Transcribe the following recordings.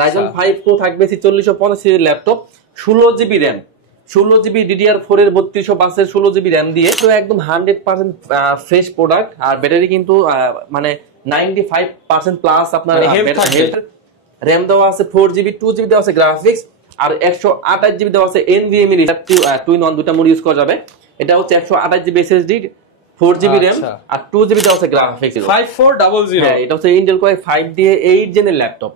Ryzen 5 pro থাকবে 4650 series laptop, 16GB RAM, 16GB DDR4 এর 3200 16GB RAM দিয়ে, তো একদম 100% ফ্রেশ প্রোডাক্ট। আর ব্যাটারি কিন্তু মানে 95% প্লাস আপনার র্যাম দেওয়া আছে, 4GB 2GB দেওয়া আছে গ্রাফিক্স, আর 128GB দেওয়া আছে NVMe টুইন ওয়ান, দুটা মোড ইউজ করা যাবে। এটা হচ্ছে 128GB SSD, 4GB র্যাম আর 2GB দেওয়া আছে গ্রাফিক্স। 5400, হ্যাঁ, এটা হচ্ছে ইন্টেল কোর i5 দিয়ে 8 জেনের ল্যাপটপ,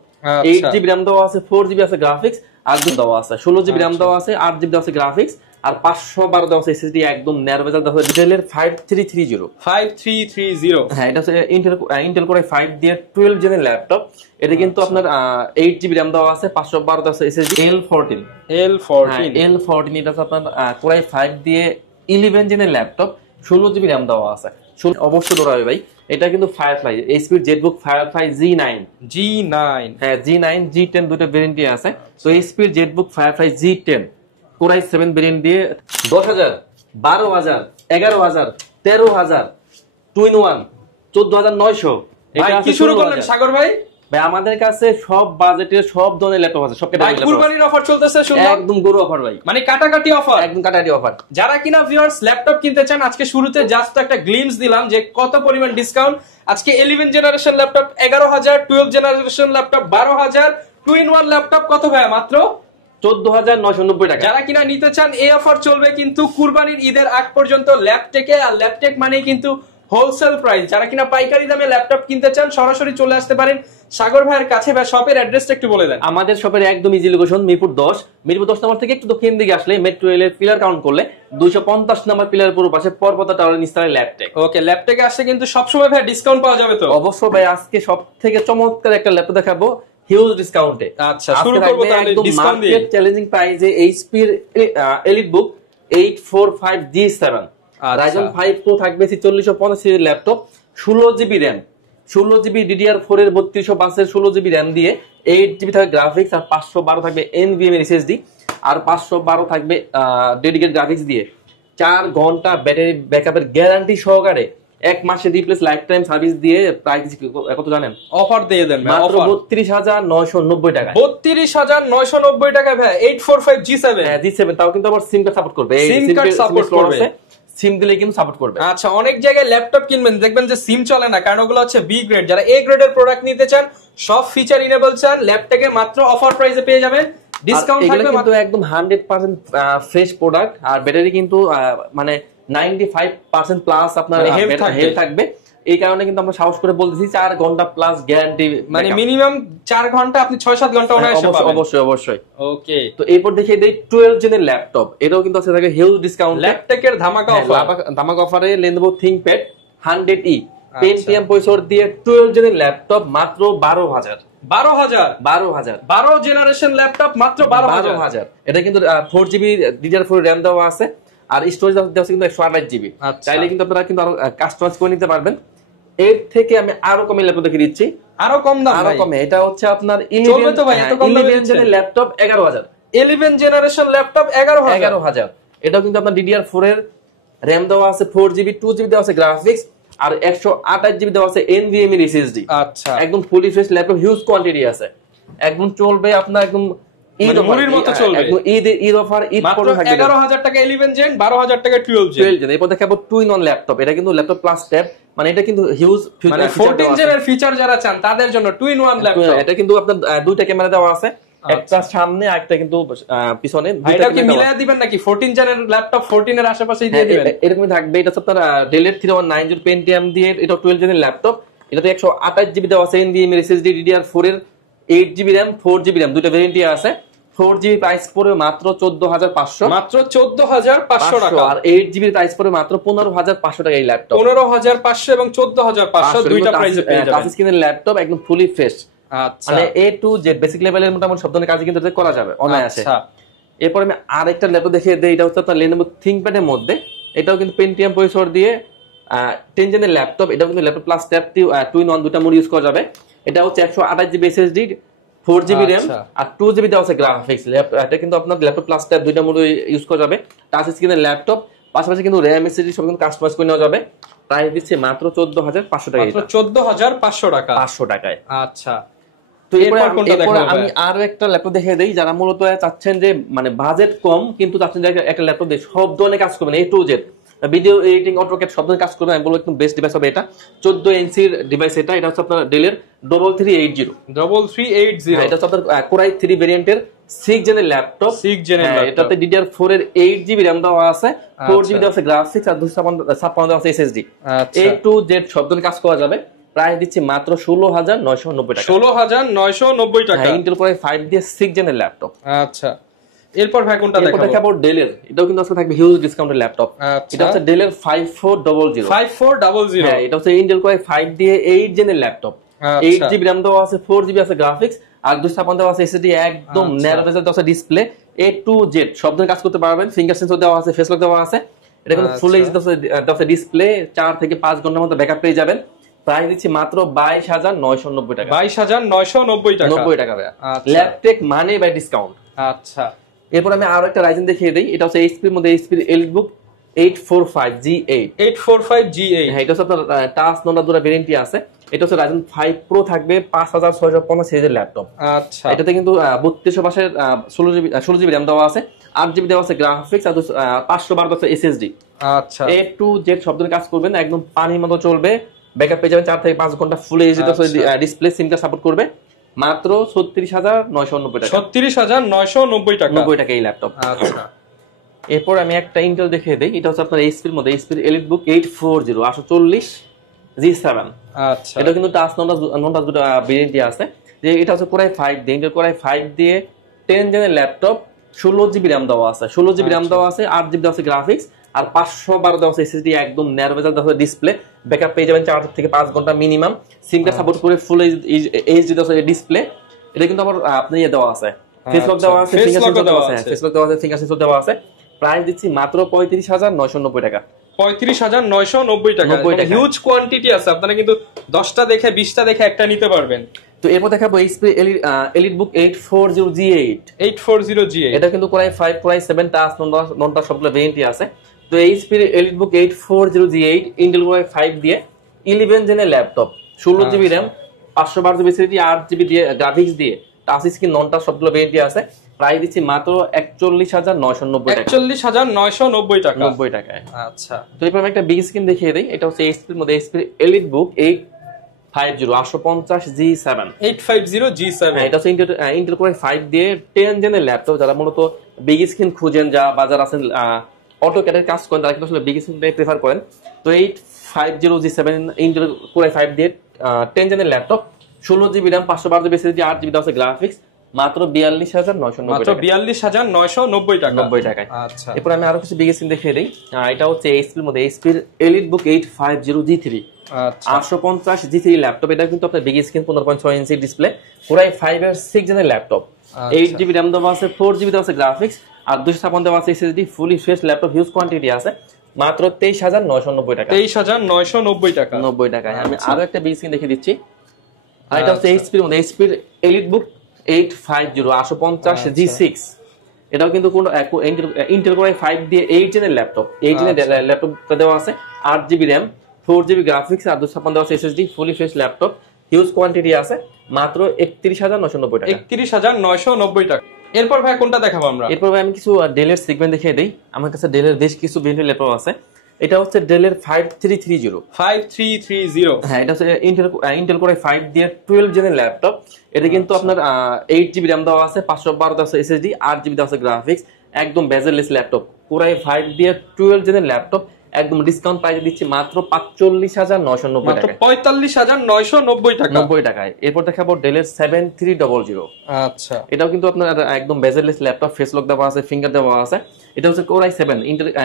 8GB র্যাম দেওয়া আছে, 4GB আছে গ্রাফিক্স, আর দেওয়া আছে 16GB র্যাম দেওয়া আছে, 8GB দেওয়া আছে গ্রাফিক্স, আর 512 দেওয়া আছে SSD। একদম ন্যারো বেজাল দেওয়া আছে ডিটেলের 5330। হ্যাঁ, এটা হচ্ছে ইন্টেল কোর i5 দিয়ে 12 জেনের ল্যাপটপ। এটা কিন্তু আপনার 8GB র্যাম দেওয়া আছে, 512 দেওয়া আছে SSD। L14 এটা হচ্ছে আপনার কোর i5 দিয়ে 11 জেনের ল্যাপটপ, 16GB র্যাম দেওয়া আছে। অবশ্যই দৌড়াবে ভাই, এটা কিন্তু firefly HP Jetbook firefly G9। হ্যাঁ, G9 G10 দুটো ভেরিয়েন্টই আছে। তো HP Jetbook Firefly G10 core i7 variant দিয়ে 10,000, 12,000, 11,000, 13,000, টুইন ওয়ান 14,900। এটা কি শুরু করলেন সাগর ভাই? ভাই আমাদের কাছে সব বাজেটের সব ধরনের ল্যাপটপ আছে, সব ক্যাটাগরির কুরবানির অফার চলতেছে, শুনুন একদম গরু অফার ভাই, মানে কাটাকাটি অফার, একদম কাটাকাটি অফার। যারা কিনা ভিউয়ার্স ল্যাপটপ কিনতে চান, আজকে শুরুতে জাস্ট একটা গ্লিমস দিলাম যে কত পরিমাণ ডিসকাউন্ট। আজকে 11 generation laptop 11,000, 12 generation laptop 12,000, twin one laptop কত ভাই? মাত্র 14,990 টাকা। যারা কিনা নিতে চান এই অফার চলবে কিন্তু কুরবানির ঈদের আগ পর্যন্ত ল্যাপটেকে। আর ল্যাপটেক মানে কিন্তু হোলসেল প্রাইস। যারা কিনা পাইকারি দামে ল্যাপটপ কিনতে চান সরাসরি চলে আসতে পারেন সাগর ভাইয়ের কাছে। ভাই শপের অ্যাড্রেসটা একটু বলে দেন। আমাদের শপের একদম ইজি লোকেশন মিরপুর 10 নম্বর থেকে একটু দক্ষিণ দিকে আসলে মেট্রো রেলের পিলার কাউন্ট করলে 250 নম্বর পিলার পুরো পাশে পর্বতা টাওয়ারের নিচতলায় ল্যাপটেক। ওকে, ল্যাপটেকে আসলে কিন্তু সবসময় ভাই ডিসকাউন্ট পাওয়া যাবে তো? অবশ্যই ভাই, আজকে সব থেকে চমৎকার একটা ল্যাপটপ দেখাবো হিউজ ডিসকাউন্টে। আচ্ছা, শুরু করব তাহলে ডিসকাউন্ট দিয়ে। মার্কেট চ্যালেঞ্জিং প্রাইসে এইচপি এর এলিটবুক 845G7 রাইজন 5 প্রো থাকবে 4650 series laptop, 16GB RAM, 16GB DDR4 এর 3200 16GB র্যাম দিয়ে, 8GB থাকবে গ্রাফিক্স, আর 512 থাকবে NVMe SSD, আর 512 থাকবে ডেডিকেটেড গ্রাফিক্স দিয়ে, 4 ঘন্টা ব্যাটারি ব্যাকআপের গ্যারান্টি সহকারে, 1 মাসের রিপ্লেস লাইফ টাইম সার্ভিস দিয়ে। প্রাইস কত জানেন? অফার দিয়ে দেন মাত্র 32,990 টাকা। 32,990 টাকা ভাই 845G7। হ্যাঁ, G7 তাও কিন্তু আবার সিম কার্ড সাপোর্ট করবে, সিম কার্ড সাপোর্ট করবে, সিম দিলে কিন্তু সাপোর্ট করবে। আচ্ছা, অনেক জায়গায় ল্যাপটপ কিনবেন দেখবেন যে সিম চলে না, কারণ ওগুলো হচ্ছে বি গ্রেড। যারা এ গ্রেডের প্রোডাক্ট নিতে চান, সব ফিচার ইনেবল চান, ল্যাপটপে মাত্র অফার প্রাইসে পেয়ে যাবেন। ডিসকাউন্ট থাকবে কিন্তু একদম 100% ফ্রেশ প্রোডাক্ট। আর ব্যাটারি কিন্তু মানে 95% প্লাস আপনার হেলথ থাকবে। এই কারণে কিন্তু আমরা সাহস করে বলতেছি 4 ঘন্টা প্লাস গ্যারান্টি, মানে মিনিমাম 4 ঘন্টা, আপনি 6-7 ঘন্টা অনায়াসে পাবেন। অবশ্যই। ওকে, তো এরপর দেখিয়ে দেই 12 জেনের ল্যাপটপ। এটাও কিন্তু আছে থাকে হিউজ ডিসকাউন্ট, ল্যাপটপের ধামাকা অফার। ধামাকা অফারে Lenovo ThinkPad 100E Pentium processor দিয়ে 12 জেনের ল্যাপটপ মাত্র 12,000। 12 জেনারেশন ল্যাপটপ মাত্র 12,000। এটা কিন্তু 4GB DDR4 র্যাম দেওয়া আছে, আর স্টোরেজ দেওয়া আছে কিন্তু 128GB। চাইলে কিন্তু আপনারা কিন্তু আরো কাস্টমাইজ করে নিতে পারবেন। এর থেকে আমি আরো কমে ল্যাপটপ দেখিয়ে দিচ্ছি, আরো কম দাম, আরো কমে। এটা হচ্ছে আপনার 11 জেনের ল্যাপটপ 11,000। 11 generation laptop 11,000। এটাও কিন্তু আপনার DDR4 এর র্যাম দেওয়া আছে, 4GB 2GB দেওয়া আছে গ্রাফিক্স, আর 128GB দেওয়া আছে NVMe SSD। আচ্ছা, একদম fully fresh laptop, huge quantity আছে, একদম চলবে আপনার একদম মুড়ির মতো চলবে। ঈদ অফার, ঈদ মাত্র 11,000 টাকা 11 জেন, 12,000 টাকা 12 জেন। এরপর দেখাবো টুইন অন ল্যাপটপ। এটা কিন্তু ল্যাপটপ প্লাস ট্যাব, মানে এটা কিন্তু হিউজ মানে 14 জেনের ফিচার যারা চান তাদের জন্য টুইন ওয়ান ল্যাপটপ। এটা কিন্তু আপনার দুইটা ক্যামেরা দেওয়া আছে, একটা সামনে একটা কিন্তু পিছনে। এটা কি মিলায়া দিবেন নাকি 14 জেনের ল্যাপটপ 14 এর আশেপাশেই দিয়ে দিবেন? এরকমই থাকবে। এটা আপনার Dell 3190 Pentium দিয়ে, এটা 12 জেনের ল্যাপটপ। এটাতে 128GB দেওয়া আছে NVMe SSD, DDR4 এর 8GB RAM 4GB RAM দুটো ভেরিয়েন্টই আছে। 4GB প্রাইস পড়বে মাত্র 14,500, মাত্র 14,500 টাকা। আর 8GB প্রাইস পড়বে মাত্র 15,500 টাকা। এই ল্যাপটপ 15,500 এবং 14,500 দুইটা প্রাইসে পেয়ে যাবেন। টাচ স্ক্রিনের ল্যাপটপ একদম ফুলি ফ্রেশ। আচ্ছা, মানে A to Z বেসিক লেভেলের মোটামুটি সব ধরনের কাজ কিন্তু এতে করা যাবে অনায়াসে। আচ্ছা, এরপর আমি আরেকটা ল্যাপটপ দেখিয়ে দেই। এটা হচ্ছে আপনার Lenovo ThinkPad এর মধ্যে। এটাও কিন্তু Pentium প্রসেসর দিয়ে 10 জেনের ল্যাপটপ। এটাও কিন্তু laptop plus tab twin on দুটা মোড ইউজ করা যাবে। এটা হচ্ছে 128GB SSD, 4GB RAM আর 2GB দেওয়া আছে গ্রাফিক্স। এটা কিন্তু আপনার ল্যাপটপ প্লাস ট্যাব দুইটা মোড ইউজ করা যাবে। টাচ স্ক্রিনের ল্যাপটপ, পাশাপাশি কিন্তু RAM SSD সব কিন্তু কাস্টমাইজ করে নেওয়া যাবে। প্রাইস দিচ্ছে মাত্র 14,500 টাকা। মাত্র 14,500 টাকা, 500 টাকায়। আচ্ছা, তো এরপর আমি আরো একটা ল্যাপটপ দেখিয়ে দিই, যারা মূলত চাচ্ছেন যে মানে বাজেট কম কিন্তু চাচ্ছেন যে একটা ল্যাপটপ দিয়ে সব ধরনের কাজ করবেন, A to Z, video editing, AutoCAD সব ধরনের কাজ করবেন, আমি বলবো একদম বেস্ট ডিভাইস হবে এটা। 14 ইঞ্চির ডিভাইস এটা। এটা হচ্ছে আপনার ডেলের 3380। এটা হচ্ছে আপনার কোরাই 3 ভেরিয়েন্টের 6 জেনের ল্যাপটপ। এটাতে DDR4 এর 8GB RAM দেওয়া আছে, 4GB দেওয়া আছে গ্রাফিক্স, আর 256 দেওয়া আছে SSD। A to Z সব ধরনের কাজ করা যাবে। প্রাইস দিচ্ছি মাত্র 16990 টাকা। 16990 টাকা। ইন্টেল কোরাই 5 দিয়ে 6 জেনের ল্যাপটপ। আচ্ছা, এরপর ভাই কোনটা দেখাবো? দেখাবো ডেলের। এটাও কিন্তু আজকে থাকবে হিউজ ডিসকাউন্টের ল্যাপটপ। এটা হচ্ছে ডেলের 5400। 5400। হ্যাঁ, এটা হচ্ছে ইন্টেল কোরাই 5 দিয়ে 8 জেনের ল্যাপটপ। 8GB RAM দেওয়া আছে, 4GB আছে গ্রাফিক্স, আর 256 দেওয়া আছে SSD, একদম ন্যারো বেজেল দেওয়া আছে ডিসপ্লে। A to Z সব ধরনের কাজ করতে পারবেন। ফিঙ্গার সেন্সর দেওয়া আছে, ফেস লক দেওয়া আছে। এটা কিন্তু ফুল এইচডি দেওয়া আছে ডিসপ্লে, 4 থেকে 5 ঘন্টার মতো ব্যাকআপ পেয়ে যাবেন। প্রাইস দিচ্ছি মাত্র 22990 টাকা। 22990 টাকা। 90 টাকা ভাই। ল্যাপটেক মানে বাই ডিসকাউন্ট। আচ্ছা, এরপর আমি আরো একটা রাইজেন দেখিয়ে দেই। এটা হচ্ছে এইচপি এর মধ্যে এইচপি এলিটবুক 845G8। 845G8। হ্যাঁ, এটা হচ্ছে আপনার টাচ নন্ডা দুরা ভেরিয়েন্টই আছে। এটা হচ্ছে রাইজেন 5 প্রো থাকবে, 5650 সিরিজের ল্যাপটপ। আচ্ছা, এটাতে কিন্তু 3200 16GB RAM দেওয়া আছে, 8GB দেওয়া আছে গ্রাফিক্স, আর 512 আছে SSD। আচ্ছা, A to Z সব ধরনের কাজ করবেন, একদম পানির মতো চলবে, ব্যাকআপ পেয়ে যাবেন 4 থেকে 5 ঘন্টা, ফুল এইচডি ডিসপ্লে, সিম কার্ড সাপোর্ট করবে। মাত্র 36990 টাকা। 36990 টাকা। 90 টাকা এই ল্যাপটপ। আচ্ছা, এরপর আমি একটা ইন্টেল দেখিয়ে দেই। এটা হচ্ছে আপনার এইচপি এর মধ্যে এইচপি এলিটবুক 840 840G7। আচ্ছা, এটা কিন্তু টাচ নন্ডা দুটো ভেরিয়েন্টই আছে। যে এটা হচ্ছে কোরাই 5 দিয়ে, ইন্টেল কোরাই 5 দিয়ে 10 জেনের ল্যাপটপ, 16GB RAM দেওয়া আছে, 16GB RAM দেওয়া আছে, 8GB দেওয়া আছে গ্রাফিক্স, আর 512 দেওয়া আছে SSD, একদম ন্যারো বেজেল দেওয়া আছে ডিসপ্লে, ব্যাকআপ পেয়ে যাবেন 4 থেকে 5 ঘন্টা মিনিমাম, সিম কার্ড সাপোর্ট করে, ফুল এইচডি দেওয়া আছে ডিসপ্লে। এটা কিন্তু আবার আপনি দেওয়া আছে, ফেস লক দেওয়া আছে, ফিঙ্গার সেন্সর দেওয়া আছে, ফেস লক দেওয়া আছে, ফিঙ্গার সেন্সর দেওয়া আছে। প্রাইস দিচ্ছি মাত্র 35990 টাকা। 35990 টাকা। হিউজ কোয়ান্টিটি আছে, আপনারা কিন্তু 10টা দেখে 20টা দেখে একটা নিতে পারবেন। তো এরপর দেখাবো এইচপি এলিটবুক 840G8। 840G8। এটা কিন্তু কোরাই 5 কোরাই 7 টাচ ননটা সবগুলো ভেরিয়েন্টই আছে। তো HP EliteBook 840G8 Intel core i 5 দিয়ে 11 জেনের laptop, 16GB RAM, 512GB SSD, 8GB দিয়ে গ্রাফিক্স দিয়ে, টাচ স্ক্রিন ননটা সবগুলো ভেরিয়েন্টই আছে। প্রাইস দিচ্ছি মাত্র 41990 টাকা। 41990 টাকা। 90 টাকায়। আচ্ছা, তো এরপর আমি একটা বিগ স্ক্রিন দেখিয়ে দিই। এটা হচ্ছে এইচপি এর মধ্যে এইচপি এলিটবুক 850 850G7। হ্যাঁ, এটা হচ্ছে ইন্টেল কোরাই 5 দিয়ে 10 জেনের ল্যাপটপ। যারা মূলত বিগ স্ক্রিন খুঁজেন, যা বাজার আছেন অটোক্যাডের কাজ করেন, তারা কিন্তু আসলে বিগ স্ক্রিনটাই প্রেফার করেন। তো 850G7 ইন্টেল কোরাই 5 দিয়ে 10 জেনের laptop, 16GB RAM, 512GB SSD, 8GB দেওয়া আছে গ্রাফিক্স, মাত্র 42990 মাত্র 42990 টাকা। 90 টাকায়। আচ্ছা, এরপর আমি আরো কিছু বিগ স্ক্রিন দেখিয়ে দিই। এটা হচ্ছে এইচপি এর মধ্যে HP EliteBook 850G3। 850G3 laptop. এটা কিন্তু আপনার big screen, 15.6 inch display, core i 5 এর 6 জেনের ল্যাপটপ, 8GB RAM দেওয়া আছে, 4GB দেওয়া আছে গ্রাফিক্স, আর 256 দেওয়া আছে SSD, fully fresh laptop, huge quantity আছে। মাত্র 23990 টাকা। 23990 টাকা। 90 টাকায়। আমি আরো একটা বিগ স্ক্রিন দেখিয়ে দিচ্ছি। আর এটা হচ্ছে এইচপি এর মধ্যে এইচপি এলিটবুক 850G6। এটাও কিন্তু কোন ইন্টেল কোরাই 5 দিয়ে 8 জেনের ল্যাপটপ, 8 জেনের ল্যাপটপটা দেওয়া আছে, 8GB RAM, 4GB গ্রাফিক্স, আর 256 দেওয়া আছে SSD, fully fresh laptop, huge quantity আছে। মাত্র 31990 টাকা। 31990 টাকা। এরপর ভাই কোনটা দেখাবো আমরা? এরপর ভাই আমি কিছু ডেলের সেগমেন্ট দেখিয়ে দেই। আমার কাছে ডেলের বেশ কিছু ভেরিয়েন্টের ল্যাপটপ আছে। এটা হচ্ছে ডেলের 5330। হ্যাঁ, এটা হচ্ছে ইন্টেল কোরাই 5 দিয়ে 12 জেনের ল্যাপটপ। এটা কিন্তু আপনার 8GB RAM দেওয়া আছে, 512 দেওয়া আছে SSD, 8GB দেওয়া আছে গ্রাফিক্স, একদম বেজেললেস ল্যাপটপ, কোরাই 5 দিয়ে 12 জেনের ল্যাপটপ, একদম ডিসকাউন্ট প্রাইসে দিচ্ছি মাত্র 45990 টাকা। 45990 টাকা। 90 টাকায়। এরপর দেখাবো ডেলের 7300। আচ্ছা, এটাও কিন্তু আপনার একদম বেজেললেস ল্যাপটপ, ফেস লক দেওয়া আছে, ফিঙ্গার দেওয়া আছে। এটা হচ্ছে কোরাই 7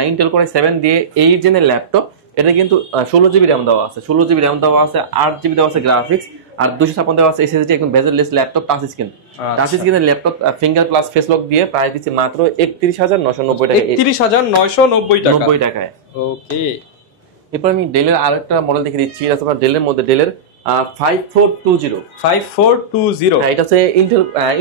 ইন্টেল কোরাই 7 দিয়ে 8 জেনের ল্যাপটপ। এটা কিন্তু 16GB RAM দেওয়া আছে, 16GB RAM দেওয়া আছে, 8GB দেওয়া আছে গ্রাফিক্স, আর 256 দেওয়া আছে SSD, একদম bezelless laptop, touch screen. Touch স্ক্রিনের laptop, finger plus face lock দিয়ে প্রাইস দিচ্ছে মাত্র 31990 টাকা। 31990 টাকা। 90 টাকায়। ওকে, এরপর আমি ডেলের আরেকটা মডেল দেখে দিচ্ছি। এটা হচ্ছে ডেলের মধ্যে ডেলের 5420। হ্যাঁ, এটা হচ্ছে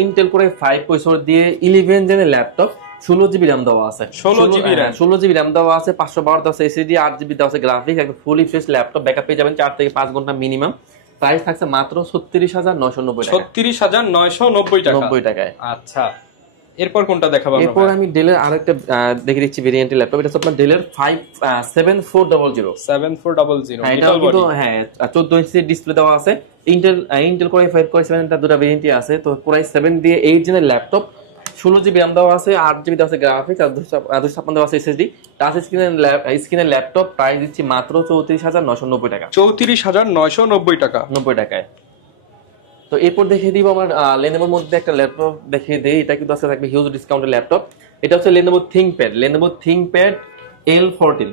ইন্টেল কোরাই 5 প্রসেসর দিয়ে 11 জেনের ল্যাপটপ, 16GB RAM দেওয়া আছে, 16GB RAM দেওয়া আছে, 512 দেওয়া আছে SSD, 8GB দেওয়া আছে গ্রাফিক্স, একদম ফুলি ফ্রেশ ল্যাপটপ, ব্যাকআপ পেয়ে যাবেন 4 থেকে 5 ঘন্টা মিনিমাম, প্রাইস থাকছে মাত্র 36,990 টাকা। 36,990 টাকা। 90 টাকায়। আচ্ছা, এরপর কোনটা দেখাবো আমরা? এরপর আমি ডেলের আরেকটা দেখে দিচ্ছি ভেরিয়েন্টের ল্যাপটপ। এটা হচ্ছে আপনার ডেলের 7400 7400। এটা কিন্তু হ্যাঁ 14 ইঞ্চি ডিসপ্লে দেওয়া আছে। Intel core i5 core i7 এটা দুটো ভেরিয়েন্টই আছে। তো কোর i7 দিয়ে 8 জেনের ল্যাপটপ, 16GB RAM দেওয়া আছে, 8GB দেওয়া আছে গ্রাফিক্স, আর 256 দেওয়া আছে SSD। টাচ স্ক্রিনের ল্যাপটপ প্রাইস দিচ্ছি মাত্র 34,990 টাকা। 34,990 টাকা। 90 টাকায়। তো এরপর দেখিয়ে দিব আমার লেনোভোর মধ্যে একটা ল্যাপটপ দেখিয়ে দেই। এটা কিন্তু আজকে থাকবে হিউজ ডিসকাউন্টের ল্যাপটপ। এটা হচ্ছে লেনোভো থিংকপ্যাড L14।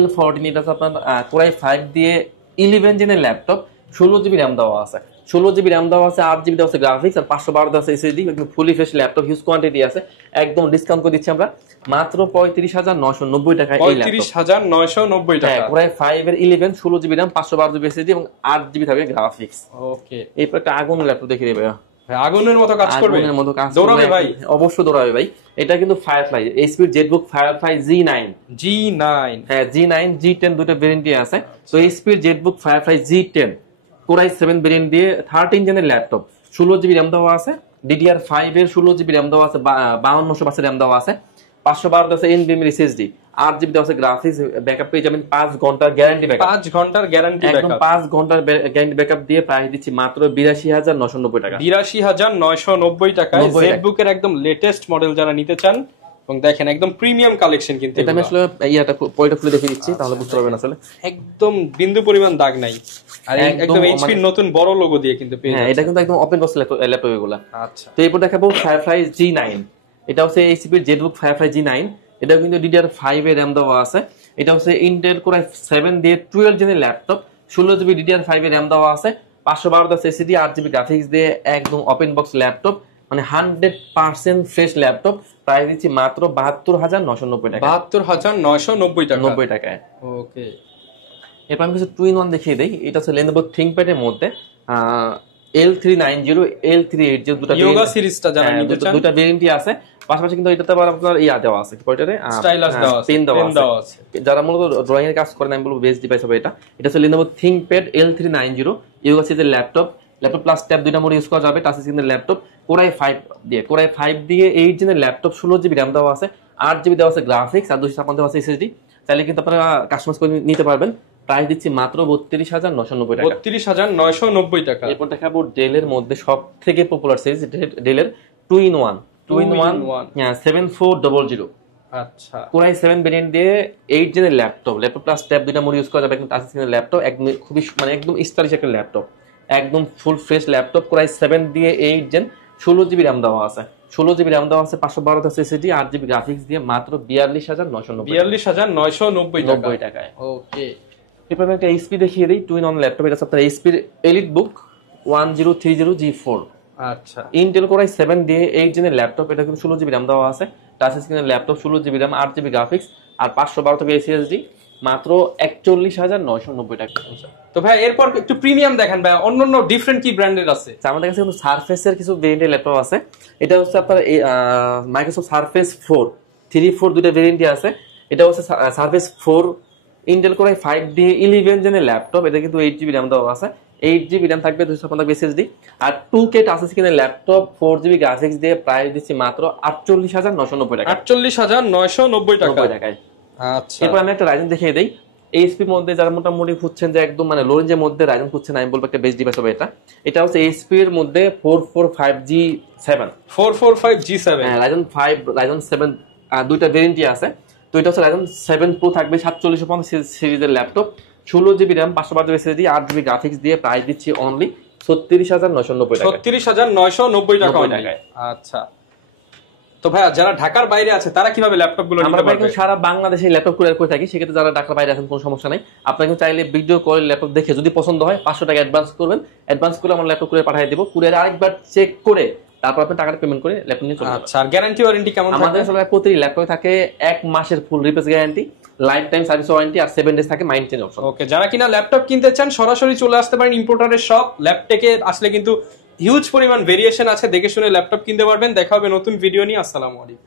L14 এটা হচ্ছে আপনার কোর i5 দিয়ে 11 জেনের ল্যাপটপ, 16GB RAM দেওয়া আছে, 16GB RAM দেওয়া আছে, 8GB দেওয়া আছে গ্রাফিক্স, আর 512 দেওয়া আছে SSD। একদম fully fresh laptop, huge quantity আছে, একদম ডিসকাউন্ট করে দিচ্ছি আমরা মাত্র 35,990 টাকায়। 35,990 টাকা। কোর i5 এর 11, 16GB RAM, 512GB SSD এবং 8GB থাকবে গ্রাফিক্স। ওকে, এরপর একটা আগুন ল্যাপটপ দেখিয়ে দেবে। আগুনের মতো কাজ করবে, আগুনের মতো কাজ দৌড়াবে ভাই, অবশ্যই দৌড়াবে ভাই। এটা কিন্তু ফায়ারফ্লাই এইচপির জেটবুক ফায়ারফ্লাই G9। হ্যাঁ G9 G10 দুটো ভেরিয়েন্টই আছে। তো এইচপির ZBook Firefly G10 core i7 variant দিয়ে 13 জেনের ল্যাপটপ, 16GB RAM দেওয়া আছে, DDR5 এর 16GB RAM দেওয়া আছে, 5200 RAM দেওয়া আছে, 512 আছে NVMe SSD, 8GB দেওয়া আছে গ্রাফিক্স, ব্যাকআপ পেয়ে যাবেন 5 ঘন্টার গ্যারান্টি ব্যাকআপ। 5 ঘন্টার গ্যারান্টি ব্যাকআপ, একদম 5 ঘন্টার গ্যারান্টি ব্যাকআপ দিয়ে প্রাইস দিচ্ছি মাত্র 82,990 টাকা। 82,990 টাকায় জেটবুকের একদম লেটেস্ট মডেল যারা নিতে চান। এবং দেখেন একদম প্রিমিয়াম কালেকশন, কিন্তু এটা আমি আসলে ইয়াটা পয়টা খুলে দেখিয়ে দিচ্ছি, তাহলে বুঝতে পারবেন আসলে একদম বিন্দু পরিমাণ দাগ নাই। আর একদম এইচপি নতুন বড় লোগো দিয়ে কিন্তু পেয়ে যাচ্ছে। এটা কিন্তু একদম ওপেন বক্স ল্যাপটপ এগুলা। আচ্ছা, তো এরপর দেখাবো ফায়ারফ্লাই G9। এটা হচ্ছে এইচপির জেটবুক ফায়ারফ্লাই G9। এটা কিন্তু DDR5 এর RAM দেওয়া আছে। এটা হচ্ছে ইন্টেল কোর i7 দিয়ে 12 জেনের ল্যাপটপ, 16GB DDR5 এর RAM দেওয়া আছে, 512 দেওয়া SSD, 8GB গ্রাফিক্স দিয়ে একদম ওপেন বক্স ল্যাপটপ, মানে 100% ফ্রেশ ল্যাপটপ। প্রাইস দিচ্ছি মাত্র 72,990 টাকা। 72,990 টাকা। 90 টাকায়। ওকে, এরপর আমি কিছু 2-in-1 দেখিয়ে দেই। এটা হচ্ছে লেনোভো থিংকপ্যাড এর মধ্যে L390 L380 দুটো ইয়োগা সিরিজটা যারা নিতে চান, দুটো ভেরিয়েন্টই আছে। পাশাপাশি কিন্তু এটাতে আবার আপনার ইয়া দেওয়া আছে, পয়েন্টারে স্টাইলাস দেওয়া আছে, পেন দেওয়া আছে। যারা মূলত ড্রয়িং এর কাজ করেন আমি বলবো বেস্ট ডিভাইস হবে এটা। এটা হচ্ছে লেনোভো থিংকপ্যাড L390 ইয়োগা সিরিজের ল্যাপটপ প্লাস ট্যাব দুইটা মোড ইউজ করা যাবে। টাচ স্ক্রিনের ল্যাপটপ, কোর i5 দিয়ে 8 জেনের ল্যাপটপ, 16GB RAM দেওয়া আছে, 8GB দেওয়া আছে গ্রাফিক্স, আর 256 দেওয়া আছে SSD। চাইলে কিন্তু আপনারা কাস্টমাইজ করে নিতে পারবেন। প্রাইস দিচ্ছি মাত্র 32,990 টাকা। 32,990 টাকা। এরপর দেখাবো ডেলের মধ্যে সব থেকে পপুলার সিরিজ ডেলের 2-in-1 7400। আচ্ছা, কোর i7 ভেরিয়েন্ট দিয়ে 8 জেনের ল্যাপটপ প্লাস ট্যাব দুইটা মোড ইউজ করা যাবে। টাচ স্ক্রিনের ল্যাপটপ, একদম খুবই মানে একদম স্টাইলিশ একটা ল্যাপটপ, একদম full fresh laptop. Core i7 দিয়ে 8 জেন, 16GB RAM দেওয়া আছে, 16GB RAM দেওয়া আছে, 512 SSD, 8GB গ্রাফিক্স দিয়ে মাত্র 42,990। 42,990 টাকায়। ওকে, এরপর আমি একটা এইচপি দেখিয়ে দিই 2-in-1 ল্যাপটপ। এটা আপনার এইচপির এলিটবুক 1030G4। আচ্ছা, ইন্টেল কোর i7 দিয়ে 8 জেনের ল্যাপটপ। এটা কিন্তু 16GB RAM দেওয়া আছে, টাচ স্ক্রিনের laptop, 16GB RAM, 8GB graphics, আর 512 থেকে SSD, মাত্র 41,990 টাকা। তো ভাই এরপর একটু প্রিমিয়াম দেখেন ভাই, অন্যান্য ডিফারেন্ট কি ব্র্যান্ডের আছে? আমাদের কাছে কিন্তু সারফেসের কিছু ভেরিয়েন্টের ল্যাপটপ আছে। এটা হচ্ছে আপনার মাইক্রোসফট সারফেস 3-4 দুটো ভেরিয়েন্টই আছে। এটা হচ্ছে সারফেস 4 ইন্টেল কোর i5 দিয়ে 11 জেনের ল্যাপটপ। এটা কিন্তু 8GB RAM দেওয়া আছে, 8GB RAM থাকবে, 256 SSD, আর 2K টাচ স্ক্রিনের ল্যাপটপ, 4GB গ্রাফিক্স দিয়ে প্রাইস দিচ্ছি মাত্র 48,990 টাকা। 48,990 টাকায়। আচ্ছা, এরপর আমি একটা রাইজেন দেখিয়ে দেই। এইচপির মধ্যে যারা মোটামুটি খুঁজছেন যে একদম মানে লো রেঞ্জের মধ্যে রাইজেন খুঁজছেন, আমি বলবো একটা বেস্ট ডিভাইস হবে এটা। এটা হচ্ছে এইচপির মধ্যে 445G7। হ্যাঁ, রাইজেন 7 দুইটা ভেরিয়েন্টই আছে। তো এটা হচ্ছে রাইজেন 7 প্রো থাকবে, 4750 সিরিজের laptop, 16GB RAM, 512 SSD, 8GB graphics দিয়ে প্রাইস দিচ্ছি অনলি 36,990 টাকা। 36,990 টাকা। আচ্ছা, তো ভাই যারা ঢাকার বাইরে আছে তারা কিভাবে ল্যাপটপ গুলো নিতে পারবে? সারা বাংলাদেশে ল্যাপটপ কুরিয়ার করে থাকি। সেক্ষেত্রে যারা ঢাকার বাইরে আছেন কোনো সমস্যা নাই, আপনারা কিন্তু চাইলে ভিডিও কল ল্যাপটপ দেখে যদি পছন্দ হয় 500 টাকা অ্যাডভান্স করবেন। অ্যাডভান্স করে আমার ল্যাপটপ কুরিয়ার পাঠিয়ে দেবো। কুরিয়ার আরেকবার চেক করে তারপর আপনি টাকাটা পেমেন্ট করে ল্যাপটপ নিয়ে চলে যাবেন। আচ্ছা, আর গ্যারান্টি ওয়ারেন্টি কেমন থাকে? আমাদের আসলে প্রতিটি ল্যাপটপে থাকে 1 মাসের full replace guarantee, life time service warranty, আর 7 ডেজ থাকে মাইন্ড চেঞ্জ অপশন। ওকে, যারা কিনা ল্যাপটপ কিনতে চান সরাসরি চলে আসতে পারেন ইম্পোর্টারের শপ ল্যাপটেকে। আসলে কিন্তু হিউজ পরিমাণ ভেরিয়েশন আছে, দেখে শুনে ল্যাপটপ কিনতে পারবেন। দেখা হবে নতুন ভিডিও নিয়ে। আসসালামু আলাইকুম।